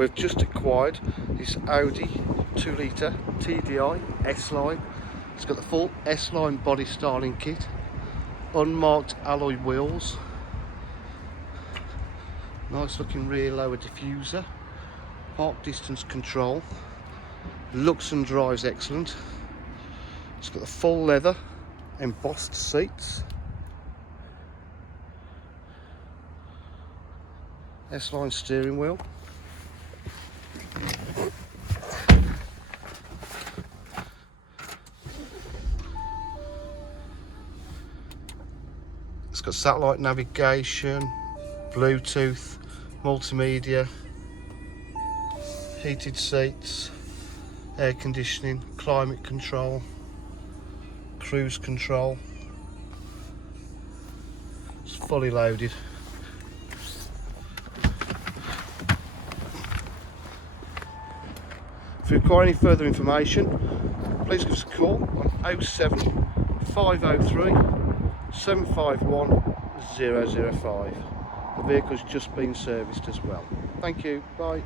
We've just acquired this Audi 2 litre TDI S-Line. It's got the full S-Line body styling kit, unmarked alloy wheels, nice looking rear lower diffuser, park distance control, looks and drives excellent. It's got the full leather embossed seats, S-Line steering wheel, it's got satellite navigation, Bluetooth, multimedia, heated seats, air conditioning, climate control, cruise control. It's fully loaded. If you require any further information, please give us a call on 07 503 751 005. The vehicle's just been serviced as well. Thank you. Bye.